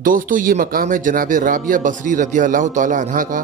दोस्तों ये मकाम है जनाब राबिया बसरी रज़ी अल्लाह तआला अन्हा का,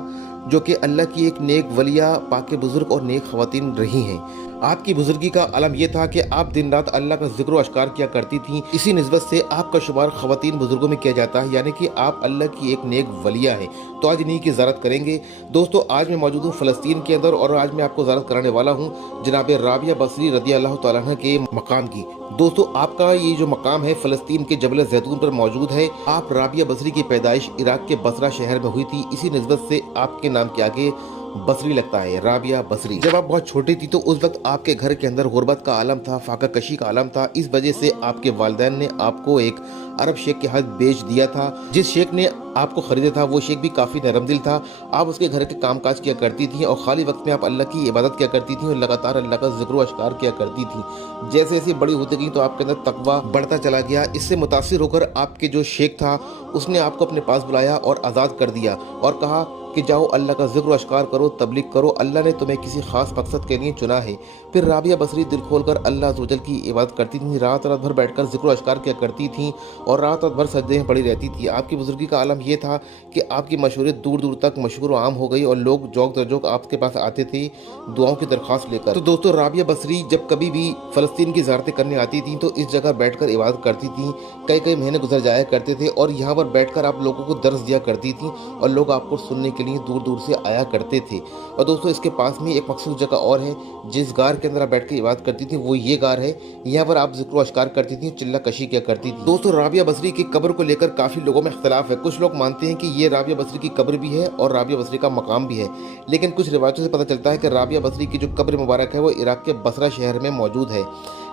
जो कि अल्लाह की एक नेक वलिया पाके बुजुर्ग और नेक ख़वातीन रही हैं। आपकी बुजुर्गी का अलम यह था कि आप दिन रात अल्लाह का जिक्र अश्कार किया करती थीं। इसी निस्बत से आपका शुमार ख़वातीन बुजुर्गों में किया जाता है, यानी कि आप अल्लाह की एक नेक वलिया हैं। तो आज इन्हीं की ज़ियारत करेंगे। दोस्तों आज मैं मौजूद हूँ फ़लस्तीन के अंदर और आज मैं आपको ज़ियारत कराने वाला हूँ जनाब राबिया बसरी रज़ी अल्लाह तआला अन्हा के मकाम की। दोस्तों आपका ये जो मकाम है फ़लस्तीन के जबल ज़ैतून पर मौजूद है। आप राबिया बसरी की पैदाइश इराक के बसरा शहर में हुई थी। इसी निस्बत से आपके नाम के आगे बसरी लगता है, राबिया बसरी। जब आप बहुत छोटी थी तो उस वक्त आपके घर के अंदर गुर्बत का आलम था, फाका कशी का आलम था। इस वजह से आपके वालिदैन ने आपको एक अरब शेख के हाथ बेच दिया था। जिस शेख ने आपको खरीदा था वो शेख भी काफ़ी नरम दिल था। आप उसके घर के कामकाज किया करती थी और खाली वक्त में आप अल्लाह की इबादत किया करती थी और लगातार अल्लाह का जिक्र अश्कार किया करती थी। जैसे जैसे बड़ी होती गई तो आपके अंदर तकवा बढ़ता चला गया। इससे मुतासिर होकर आपके जो शेख था उसने आपको अपने पास बुलाया और आज़ाद कर दिया और कहा कि जाओ अल्लाह का जिक्र अश्कार करो, तबलीग करो, अल्लाह ने तुम्हें किसी खास मकसद के लिए चुना है। फिर राबिया बसरी दिल खोलकर अल्लाह अज़्ज़वजल की इबादत करती थी, रात रात भर बैठकर जिक्र अश्कार किया करती थी और रात रात भर सजदे में पड़ी रहती थी। आपकी बुजुर्गी का आलम यह था कि आपकी मशहूरियत दूर दूर तक मशहूर आम हो गई और लोग जौक दरजोक आपके पास आते थे दुआओं की दरख्वास्त लेकर। तो दोस्तों राबिया बसरी जब कभी भी फ़लस्तीन की ज़ियारतें करने आती थी तो इस जगह बैठकर इबादत करती थी। कई कई महीने गुजर जाया करते थे और यहाँ पर बैठकर आप लोगों को दर्स दिया करती थी और लोग आपको सुनने के लिए दूर दूर से आया करते थे। और दोस्तों इसके पास में एक मखसूस जगह और है जिस गार के अंदर आप बैठ कर इबादत करती थी, वो ये गार है। यहाँ पर आप जिक्र अश्कार करती थी, चिल्ला कशी किया करती थी। दोस्तों राबिया बसरी की कब्र को लेकर काफ़ी लोगों में इख्तलाफ है। कुछ लोग मानते हैं कि ये राबिया बसरी की कब्र भी है और राबिया बसरी का मकाम भी है, लेकिन कुछ रिवायतों से पता चलता है कि राबिया बसरी की जो कब्र मुबारक है वो इराक के बसरा शहर में मौजूद है।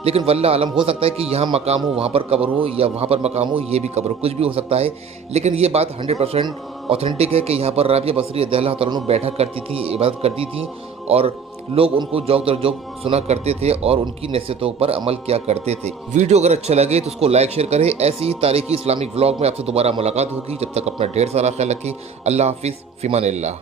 लेकिन वल्लाह आलम, हो सकता है कि यहाँ मकाम हो वहाँ पर कब्र हो, या वहाँ पर मकाम हो ये भी कब्र हो, कुछ भी हो सकता है। लेकिन ये बात 100% ऑथेंटिक है कि यहाँ पर राबिया बसरी अल्लाह तआला बैठा करती थी, इबादत करती थी और लोग उनको जौक दर जौक सुना करते थे और उनकी नसीहतों पर अमल किया करते थे। वीडियो अगर अच्छा लगे तो उसको लाइक शेयर करें। ऐसी ही तारीखी इस्लामिक व्लॉग में आपसे दोबारा मुलाकात होगी। जब तक अपना ढेर सारा ख्याल रखें। अल्लाह हाफिज़, फ़िमानिल्लाह।